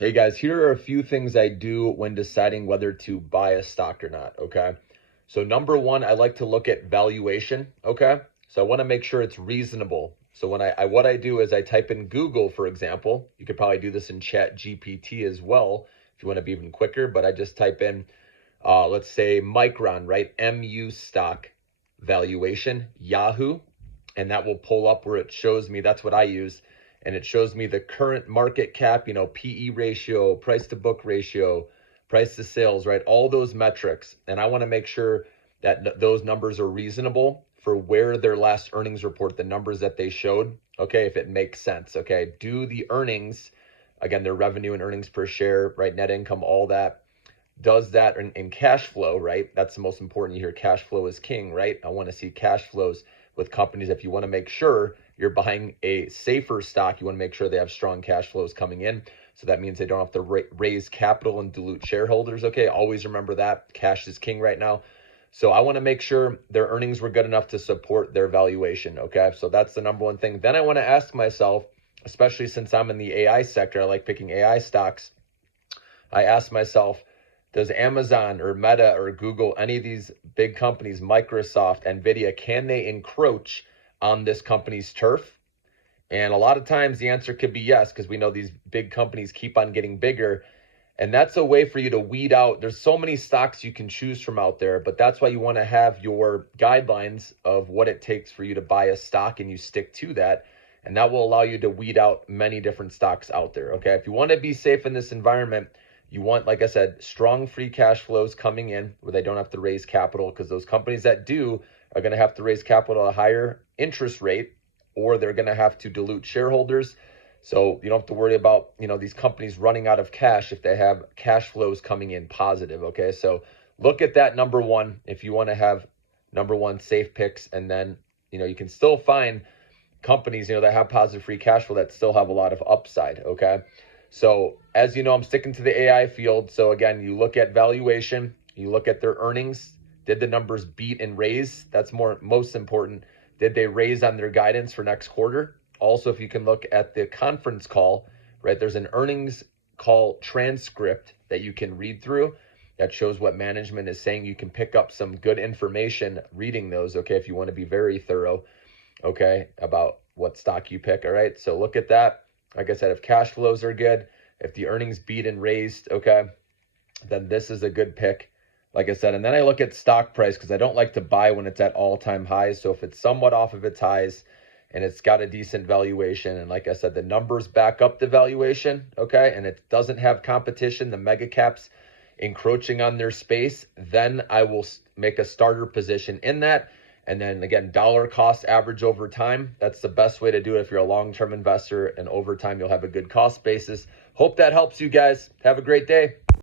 Hey guys, here are a few things I do when deciding whether to buy a stock or not, okay? So number one, I like to look at valuation, okay? So I want to make sure it's reasonable. So when what I do is I type in Google, for example. You could probably do this in Chat GPT as well if you want to be even quicker, but I just type in let's say Micron, right? MU stock valuation, Yahoo, and that will pull up where it shows me, that's what I use, and it shows me the current market cap, PE ratio, price to book ratio, price to sales, right? All those metrics. And I want to make sure that those numbers are reasonable for where their last earnings report, the numbers that they showed, okay, if it makes sense, okay? Do the earnings, again, their revenue and earnings per share, right? Net income, all that does that in cash flow, right? That's the most important. You hear cash flow is king, right? I want to see cash flows with companies. If you want to make sure you're buying a safer stock, you want to make sure they have strong cash flows coming in. So that means they don't have to raise capital and dilute shareholders. Okay, always remember that. Cash is king right now. So I want to make sure their earnings were good enough to support their valuation. Okay, so that's the number one thing. Then I want to ask myself, especially since I'm in the AI sector, I like picking AI stocks. I ask myself, does Amazon or Meta or Google, any of these big companies, Microsoft, Nvidia, can they encroach on this company's turf? And a lot of times the answer could be yes, because we know these big companies keep on getting bigger. And that's a way for you to weed out. There's so many stocks you can choose from out there, but that's why you want to have your guidelines of what it takes for you to buy a stock and you stick to that. And that will allow you to weed out many different stocks out there. Okay. If you want to be safe in this environment, you want, like I said, strong free cash flows coming in where they don't have to raise capital, because those companies that do are going to have to raise capital at a higher interest rate, or they're going to have to dilute shareholders. So you don't have to worry about, these companies running out of cash if they have cash flows coming in positive. Okay. So look at that number one if you want to have number one safe picks. And then, you can still find companies, that have positive free cash flow that still have a lot of upside. Okay. So as you know, I'm sticking to the AI field. So again, you look at valuation, you look at their earnings. Did the numbers beat and raise? That's most important. Did they raise on their guidance for next quarter? Also, if you can look at the conference call, right? There's an earnings call transcript that you can read through that shows what management is saying. You can pick up some good information reading those, okay, if you want to be very thorough, okay, about what stock you pick, all right? So look at that. Like I said, if cash flows are good, if the earnings beat and raised, okay, then this is a good pick, like I said. And then I look at stock price, because I don't like to buy when it's at all-time highs. So if it's somewhat off of its highs and it's got a decent valuation, and like I said, the numbers back up the valuation, okay, and it doesn't have competition, the mega caps encroaching on their space, then I will make a starter position in that. And then again, dollar cost average over time. That's the best way to do it if you're a long-term investor, and over time you'll have a good cost basis. Hope that helps you guys. Have a great day.